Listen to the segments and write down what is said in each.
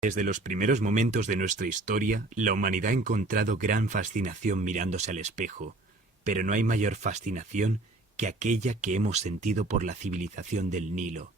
Desde los primeros momentos de nuestra historia, la humanidad ha encontrado gran fascinación mirándose al espejo, pero no hay mayor fascinación que aquella que hemos sentido por la civilización del Nilo.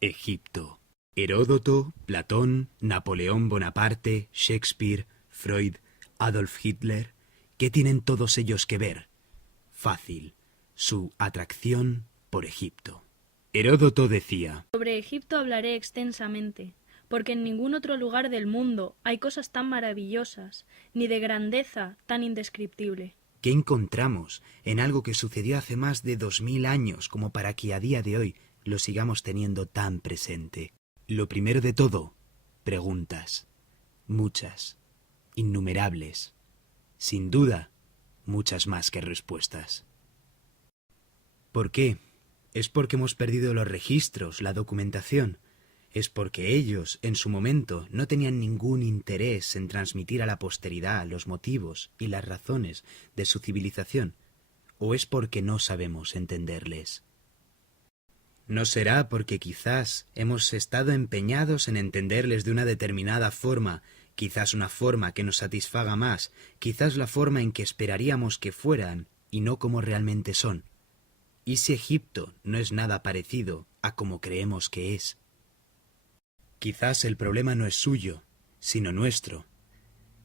Egipto. Heródoto, Platón, Napoleón Bonaparte, Shakespeare, Freud, Adolf Hitler, ¿qué tienen todos ellos que ver? Fácil, su atracción por Egipto. Heródoto decía: Sobre Egipto hablaré extensamente, porque en ningún otro lugar del mundo hay cosas tan maravillosas, ni de grandeza tan indescriptible. ¿Qué encontramos en algo que sucedió hace más de 2000 años como para que a día de hoy lo sigamos teniendo tan presente? Lo primero de todo, preguntas. Muchas, innumerables. Sin duda, muchas más que respuestas. ¿Por qué? ¿Es porque hemos perdido los registros, la documentación? ¿Es porque ellos, en su momento, no tenían ningún interés en transmitir a la posteridad los motivos y las razones de su civilización? ¿O es porque no sabemos entenderles? ¿No será porque quizás hemos estado empeñados en entenderles de una determinada forma, quizás una forma que nos satisfaga más, quizás la forma en que esperaríamos que fueran y no como realmente son? ¿Y si Egipto no es nada parecido a como creemos que es? Quizás el problema no es suyo, sino nuestro.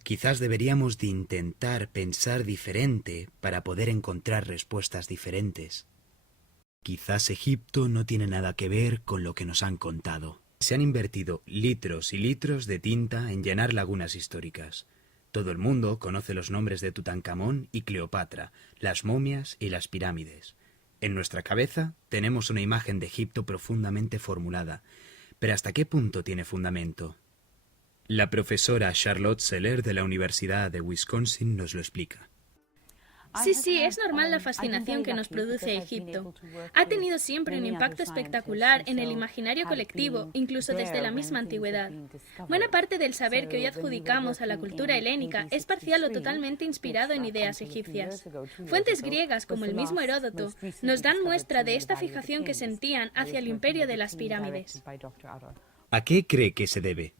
Quizás deberíamos de intentar pensar diferente para poder encontrar respuestas diferentes. Quizás Egipto no tiene nada que ver con lo que nos han contado. Se han invertido litros y litros de tinta en llenar lagunas históricas. Todo el mundo conoce los nombres de Tutankamón y Cleopatra, las momias y las pirámides. En nuestra cabeza tenemos una imagen de Egipto profundamente formulada, pero ¿hasta qué punto tiene fundamento? La profesora Charlotte Seller de la Universidad de Wisconsin nos lo explica. Sí, es normal la fascinación que nos produce Egipto. Ha tenido siempre un impacto espectacular en el imaginario colectivo, incluso desde la misma antigüedad. Buena parte del saber que hoy adjudicamos a la cultura helénica es parcial o totalmente inspirado en ideas egipcias. Fuentes griegas, como el mismo Heródoto, nos dan muestra de esta fijación que sentían hacia el imperio de las pirámides. ¿A qué cree que se debe?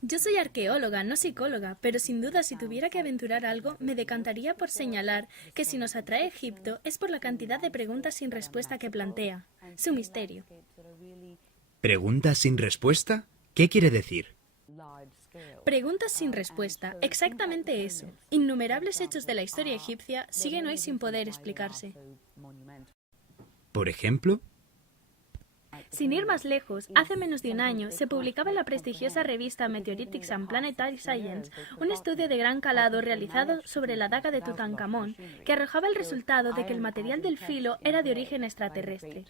Yo soy arqueóloga, no psicóloga, pero sin duda si tuviera que aventurar algo, me decantaría por señalar que si nos atrae Egipto es por la cantidad de preguntas sin respuesta que plantea, su misterio. ¿Preguntas sin respuesta? ¿Qué quiere decir? Preguntas sin respuesta, exactamente eso. Innumerables hechos de la historia egipcia siguen hoy sin poder explicarse. ¿Por ejemplo? Sin ir más lejos, hace menos de un año se publicaba en la prestigiosa revista Meteoritics and Planetary Science un estudio de gran calado realizado sobre la daga de Tutankamón que arrojaba el resultado de que el material del filo era de origen extraterrestre.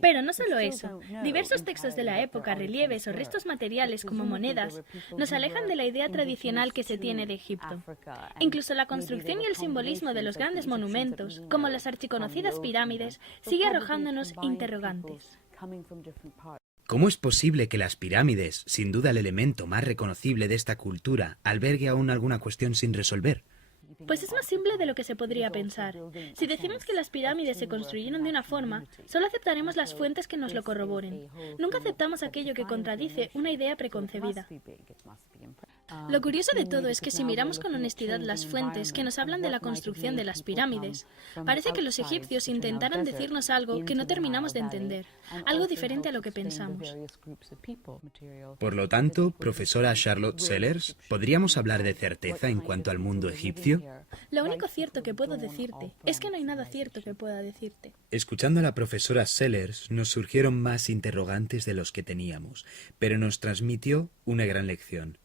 Pero no solo eso, diversos textos de la época, relieves o restos materiales como monedas, nos alejan de la idea tradicional que se tiene de Egipto. Incluso la construcción y el simbolismo de los grandes monumentos, como las archiconocidas pirámides, sigue arrojándonos interrogantes. ¿Cómo es posible que las pirámides, sin duda el elemento más reconocible de esta cultura, albergue aún alguna cuestión sin resolver? Pues es más simple de lo que se podría pensar. Si decimos que las pirámides se construyeron de una forma, solo aceptaremos las fuentes que nos lo corroboren. Nunca aceptamos aquello que contradice una idea preconcebida. Lo curioso de todo es que si miramos con honestidad las fuentes que nos hablan de la construcción de las pirámides, parece que los egipcios intentaran decirnos algo que no terminamos de entender, algo diferente a lo que pensamos. Por lo tanto, profesora Charlotte Sellers, ¿podríamos hablar de certeza en cuanto al mundo egipcio? Lo único cierto que puedo decirte es que no hay nada cierto que pueda decirte. Escuchando a la profesora Sellers nos surgieron más interrogantes de los que teníamos, pero nos transmitió una gran lección.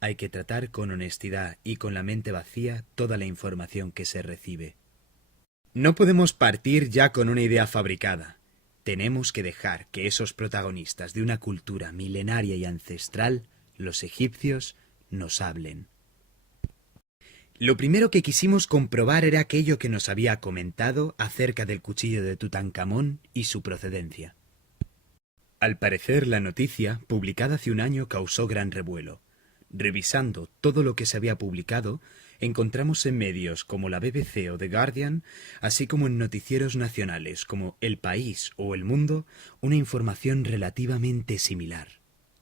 Hay que tratar con honestidad y con la mente vacía toda la información que se recibe. No podemos partir ya con una idea fabricada. Tenemos que dejar que esos protagonistas de una cultura milenaria y ancestral, los egipcios, nos hablen. Lo primero que quisimos comprobar era aquello que nos había comentado acerca del cuchillo de Tutankamón y su procedencia. Al parecer, la noticia, publicada hace un año, causó gran revuelo. Revisando todo lo que se había publicado, encontramos en medios como la BBC o The Guardian, así como en noticieros nacionales como El País o El Mundo, una información relativamente similar.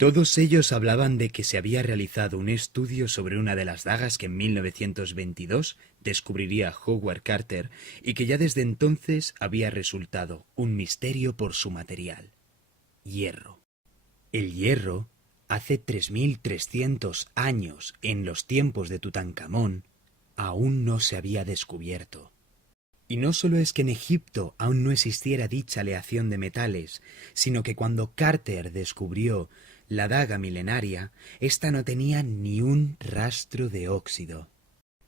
Todos ellos hablaban de que se había realizado un estudio sobre una de las dagas que en 1922 descubriría Howard Carter y que ya desde entonces había resultado un misterio por su material: hierro. El hierro, hace 3.300 años, en los tiempos de Tutankamón, aún no se había descubierto. Y no solo es que en Egipto aún no existiera dicha aleación de metales, sino que cuando Carter descubrió la daga milenaria, ésta no tenía ni un rastro de óxido.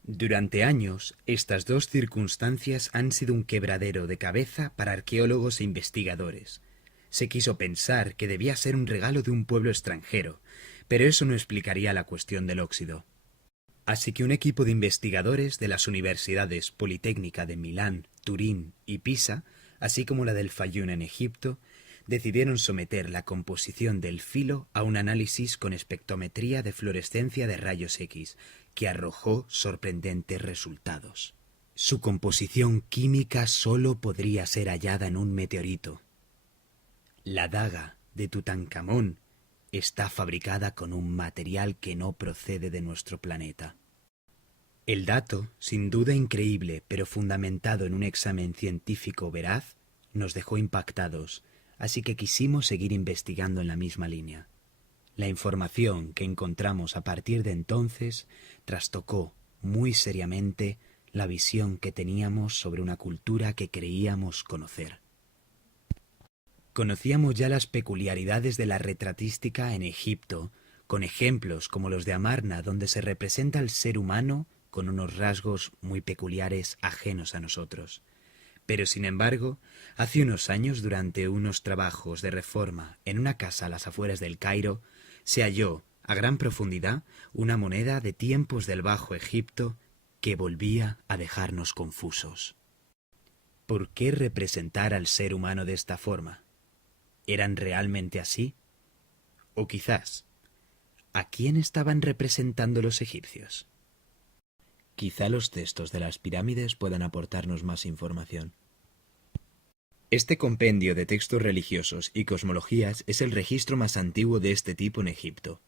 Durante años, estas dos circunstancias han sido un quebradero de cabeza para arqueólogos e investigadores. Se quiso pensar que debía ser un regalo de un pueblo extranjero, pero eso no explicaría la cuestión del óxido. Así que un equipo de investigadores de las universidades Politécnica de Milán, Turín y Pisa, así como la del Fayún en Egipto, decidieron someter la composición del filo a un análisis con espectrometría de fluorescencia de rayos X, que arrojó sorprendentes resultados. Su composición química solo podría ser hallada en un meteorito. La daga de Tutankamón está fabricada con un material que no procede de nuestro planeta. El dato, sin duda increíble, pero fundamentado en un examen científico veraz, nos dejó impactados, así que quisimos seguir investigando en la misma línea. La información que encontramos a partir de entonces trastocó muy seriamente la visión que teníamos sobre una cultura que creíamos conocer. Conocíamos ya las peculiaridades de la retratística en Egipto, con ejemplos como los de Amarna, donde se representa al ser humano con unos rasgos muy peculiares ajenos a nosotros. Pero, sin embargo, hace unos años, durante unos trabajos de reforma en una casa a las afueras del Cairo, se halló, a gran profundidad, una moneda de tiempos del Bajo Egipto que volvía a dejarnos confusos. ¿Por qué representar al ser humano de esta forma? ¿Eran realmente así? O quizás, ¿a quién estaban representando los egipcios? Quizá los textos de las pirámides puedan aportarnos más información. Este compendio de textos religiosos y cosmologías es el registro más antiguo de este tipo en Egipto.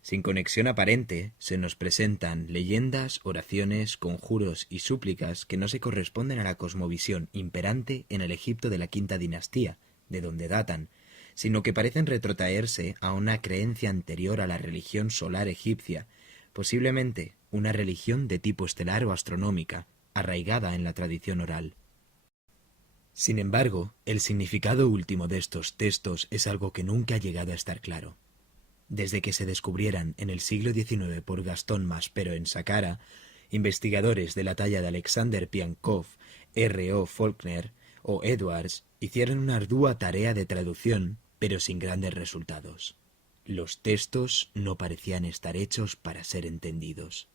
Sin conexión aparente, se nos presentan leyendas, oraciones, conjuros y súplicas que no se corresponden a la cosmovisión imperante en el Egipto de la Quinta Dinastía, de donde datan, sino que parecen retrotraerse a una creencia anterior a la religión solar egipcia, posiblemente una religión de tipo estelar o astronómica, arraigada en la tradición oral. Sin embargo, el significado último de estos textos es algo que nunca ha llegado a estar claro. Desde que se descubrieran en el siglo XIX por Gastón Maspero en Saqqara, investigadores de la talla de Alexander Piankov, R. O. Faulkner o Edwards hicieron una ardua tarea de traducción, pero sin grandes resultados. Los textos no parecían estar hechos para ser entendidos.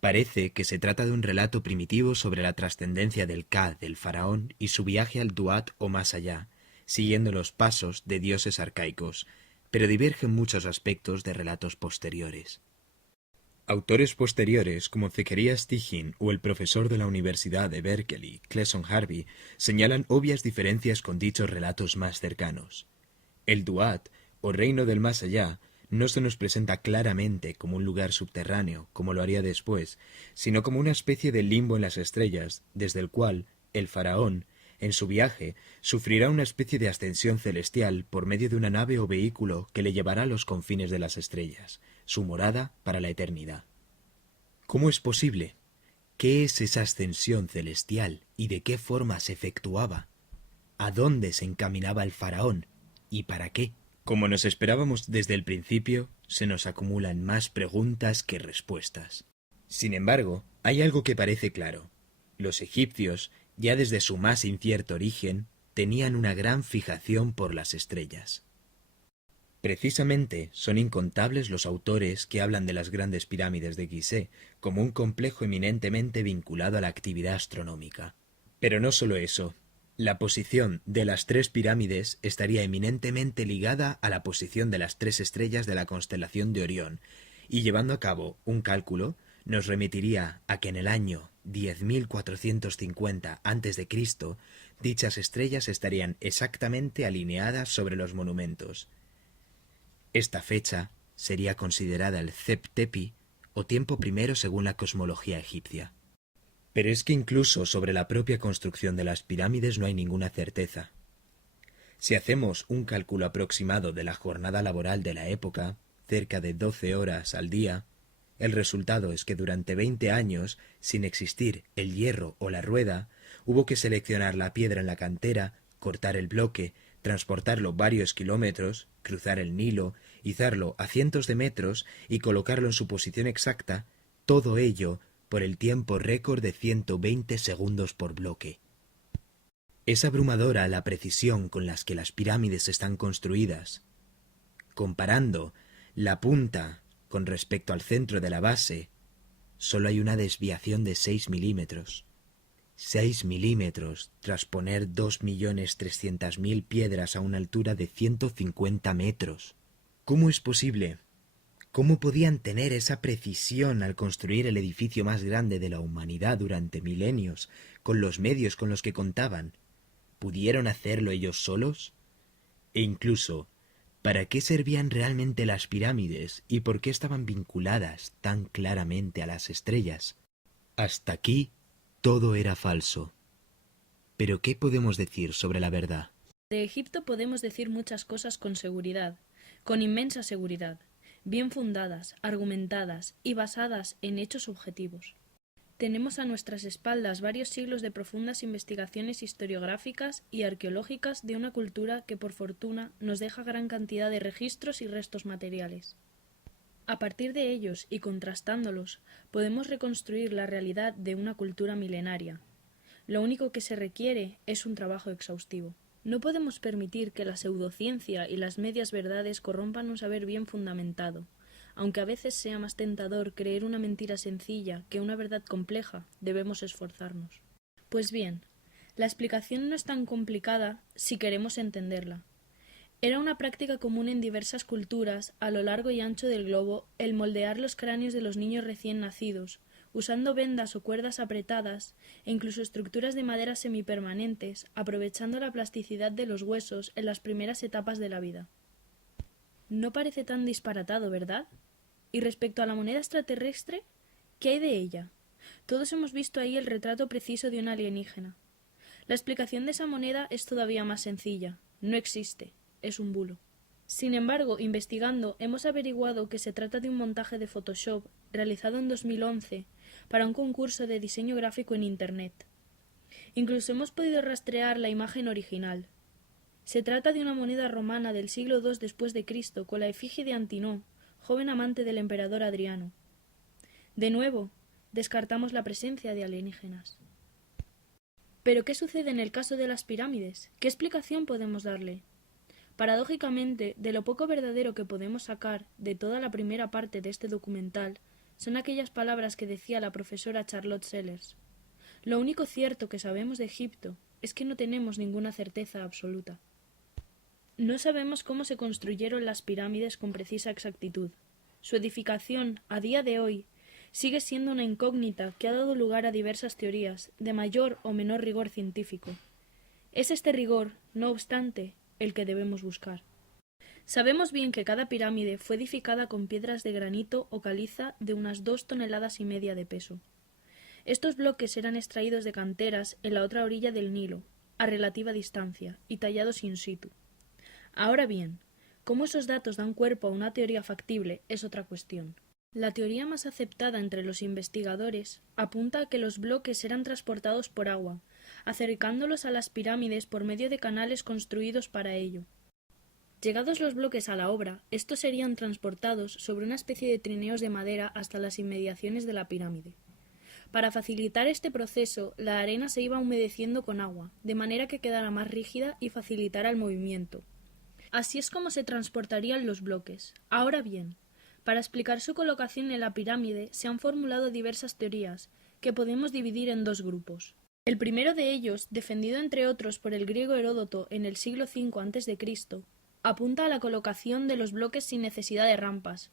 Parece que se trata de un relato primitivo sobre la trascendencia del Ka del faraón y su viaje al Duat o más allá, siguiendo los pasos de dioses arcaicos, pero divergen muchos aspectos de relatos posteriores. Autores posteriores como Zecharia Sitchin o el profesor de la Universidad de Berkeley, Clesson Harvey, señalan obvias diferencias con dichos relatos más cercanos. El Duat, o reino del más allá, no se nos presenta claramente como un lugar subterráneo, como lo haría después, sino como una especie de limbo en las estrellas, desde el cual el faraón, en su viaje, sufrirá una especie de ascensión celestial por medio de una nave o vehículo que le llevará a los confines de las estrellas, su morada para la eternidad. ¿Cómo es posible? ¿Qué es esa ascensión celestial y de qué forma se efectuaba? ¿A dónde se encaminaba el faraón? ¿Y para qué? Como nos esperábamos desde el principio, se nos acumulan más preguntas que respuestas. Sin embargo, hay algo que parece claro. Los egipcios, ya desde su más incierto origen, tenían una gran fijación por las estrellas. Precisamente son incontables los autores que hablan de las grandes pirámides de Gizeh como un complejo eminentemente vinculado a la actividad astronómica. Pero no solo eso. La posición de las tres pirámides estaría eminentemente ligada a la posición de las tres estrellas de la constelación de Orión, y llevando a cabo un cálculo, nos remitiría a que en el año 10.450 a.C. dichas estrellas estarían exactamente alineadas sobre los monumentos. Esta fecha sería considerada el Zep Tepi, o tiempo primero según la cosmología egipcia. Pero es que incluso sobre la propia construcción de las pirámides no hay ninguna certeza. Si hacemos un cálculo aproximado de la jornada laboral de la época, cerca de 12 horas al día, el resultado es que durante 20 años, sin existir el hierro o la rueda, hubo que seleccionar la piedra en la cantera, cortar el bloque, transportarlo varios kilómetros, cruzar el Nilo, izarlo a cientos de metros y colocarlo en su posición exacta, todo ello por el tiempo récord de 120 segundos por bloque. Es abrumadora la precisión con las que las pirámides están construidas. Comparando la punta con respecto al centro de la base, solo hay una desviación de 6 milímetros. 6 milímetros tras poner 2.300.000 piedras a una altura de 150 metros. ¿Cómo es posible? ¿Cómo podían tener esa precisión al construir el edificio más grande de la humanidad durante milenios, con los medios con los que contaban? ¿Pudieron hacerlo ellos solos? E incluso, ¿para qué servían realmente las pirámides y por qué estaban vinculadas tan claramente a las estrellas? Hasta aquí todo era falso. Pero ¿qué podemos decir sobre la verdad? De Egipto podemos decir muchas cosas con seguridad, con inmensa seguridad, bien fundadas, argumentadas y basadas en hechos objetivos. Tenemos a nuestras espaldas varios siglos de profundas investigaciones historiográficas y arqueológicas de una cultura que, por fortuna, nos deja gran cantidad de registros y restos materiales. A partir de ellos y contrastándolos, podemos reconstruir la realidad de una cultura milenaria. Lo único que se requiere es un trabajo exhaustivo. No podemos permitir que la pseudociencia y las medias verdades corrompan un saber bien fundamentado. Aunque a veces sea más tentador creer una mentira sencilla que una verdad compleja, debemos esforzarnos. Pues bien, la explicación no es tan complicada si queremos entenderla. Era una práctica común en diversas culturas a lo largo y ancho del globo el moldear los cráneos de los niños recién nacidos, usando vendas o cuerdas apretadas e incluso estructuras de madera semipermanentes, aprovechando la plasticidad de los huesos en las primeras etapas de la vida. No parece tan disparatado, ¿verdad? Y respecto a la moneda extraterrestre, ¿qué hay de ella? Todos hemos visto ahí el retrato preciso de un alienígena. La explicación de esa moneda es todavía más sencilla. No existe. Es un bulo. Sin embargo, investigando, hemos averiguado que se trata de un montaje de Photoshop realizado en 2011 para un concurso de diseño gráfico en Internet. Incluso hemos podido rastrear la imagen original. Se trata de una moneda romana del siglo II después de Cristo con la efigie de Antinoo, joven amante del emperador Adriano. De nuevo, descartamos la presencia de alienígenas. ¿Pero qué sucede en el caso de las pirámides? ¿Qué explicación podemos darle? Paradójicamente, de lo poco verdadero que podemos sacar de toda la primera parte de este documental son aquellas palabras que decía la profesora Charlotte Sellers. Lo único cierto que sabemos de Egipto es que no tenemos ninguna certeza absoluta. No sabemos cómo se construyeron las pirámides con precisa exactitud. Su edificación, a día de hoy, sigue siendo una incógnita que ha dado lugar a diversas teorías, de mayor o menor rigor científico. Es este rigor, no obstante, el que debemos buscar. Sabemos bien que cada pirámide fue edificada con piedras de granito o caliza de unas 2,5 toneladas de peso. Estos bloques eran extraídos de canteras en la otra orilla del Nilo, a relativa distancia, y tallados in situ. Ahora bien, cómo esos datos dan cuerpo a una teoría factible es otra cuestión. La teoría más aceptada entre los investigadores apunta a que los bloques eran transportados por agua, acercándolos a las pirámides por medio de canales construidos para ello. Llegados los bloques a la obra, estos serían transportados sobre una especie de trineos de madera hasta las inmediaciones de la pirámide. Para facilitar este proceso, la arena se iba humedeciendo con agua, de manera que quedara más rígida y facilitara el movimiento. Así es como se transportarían los bloques. Ahora bien, para explicar su colocación en la pirámide se han formulado diversas teorías, que podemos dividir en dos grupos. El primero de ellos, defendido entre otros por el griego Heródoto en el siglo V a.C., apunta a la colocación de los bloques sin necesidad de rampas,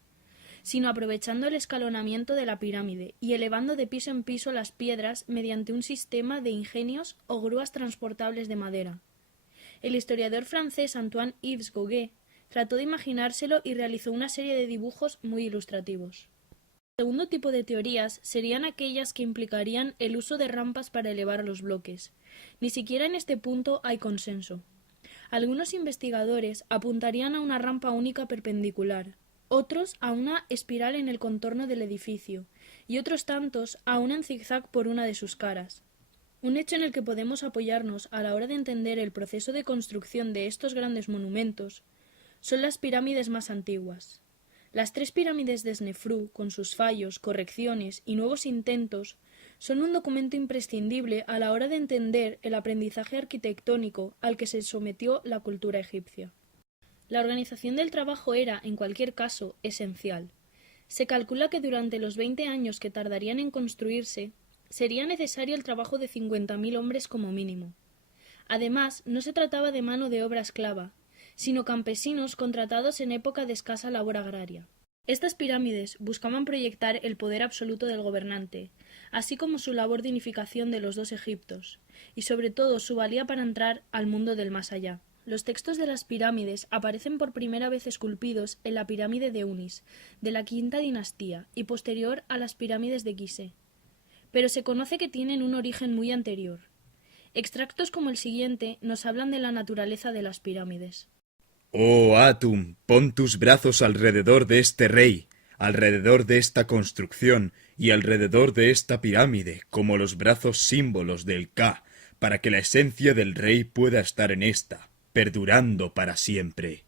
sino aprovechando el escalonamiento de la pirámide y elevando de piso en piso las piedras mediante un sistema de ingenios o grúas transportables de madera. El historiador francés Antoine Yves Gauguet trató de imaginárselo y realizó una serie de dibujos muy ilustrativos. El segundo tipo de teorías serían aquellas que implicarían el uso de rampas para elevar los bloques. Ni siquiera en este punto hay consenso. Algunos investigadores apuntarían a una rampa única perpendicular, otros a una espiral en el contorno del edificio, y otros tantos a una en zigzag por una de sus caras. Un hecho en el que podemos apoyarnos a la hora de entender el proceso de construcción de estos grandes monumentos son las pirámides más antiguas. Las 3 pirámides de Snefru, con sus fallos, correcciones y nuevos intentos, son un documento imprescindible a la hora de entender el aprendizaje arquitectónico al que se sometió la cultura egipcia. La organización del trabajo era, en cualquier caso, esencial. Se calcula que durante los 20 años que tardarían en construirse, sería necesario el trabajo de 50.000 hombres como mínimo. Además, no se trataba de mano de obra esclava, sino campesinos contratados en época de escasa labor agraria. Estas pirámides buscaban proyectar el poder absoluto del gobernante, así como su labor de unificación de los 2 Egiptos, y sobre todo su valía para entrar al mundo del más allá. Los textos de las pirámides aparecen por primera vez esculpidos en la pirámide de Unis, de la quinta dinastía, y posterior a las pirámides de Gizeh. Pero se conoce que tienen un origen muy anterior. Extractos como el siguiente nos hablan de la naturaleza de las pirámides. Oh Atum, pon tus brazos alrededor de este rey, alrededor de esta construcción y alrededor de esta pirámide, como los brazos símbolos del Ka, para que la esencia del rey pueda estar en esta, perdurando para siempre.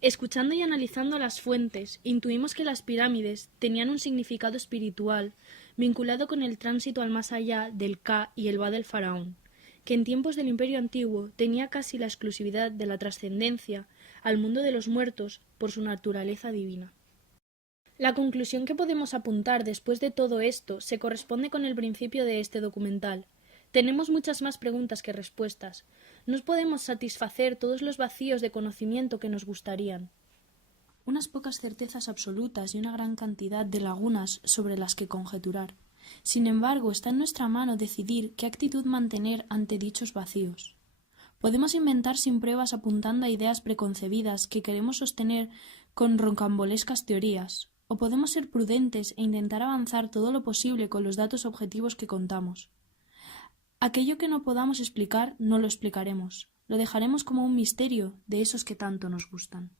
Escuchando y analizando las fuentes, intuimos que las pirámides tenían un significado espiritual vinculado con el tránsito al más allá del Ka y el Ba del faraón, que en tiempos del Imperio Antiguo tenía casi la exclusividad de la trascendencia al mundo de los muertos por su naturaleza divina. La conclusión que podemos apuntar después de todo esto se corresponde con el principio de este documental. Tenemos muchas más preguntas que respuestas. No podemos satisfacer todos los vacíos de conocimiento que nos gustarían. Unas pocas certezas absolutas y una gran cantidad de lagunas sobre las que conjeturar. Sin embargo, está en nuestra mano decidir qué actitud mantener ante dichos vacíos. Podemos inventar sin pruebas apuntando a ideas preconcebidas que queremos sostener con rocambolescas teorías, o podemos ser prudentes e intentar avanzar todo lo posible con los datos objetivos que contamos. Aquello que no podamos explicar no lo explicaremos, lo dejaremos como un misterio de esos que tanto nos gustan.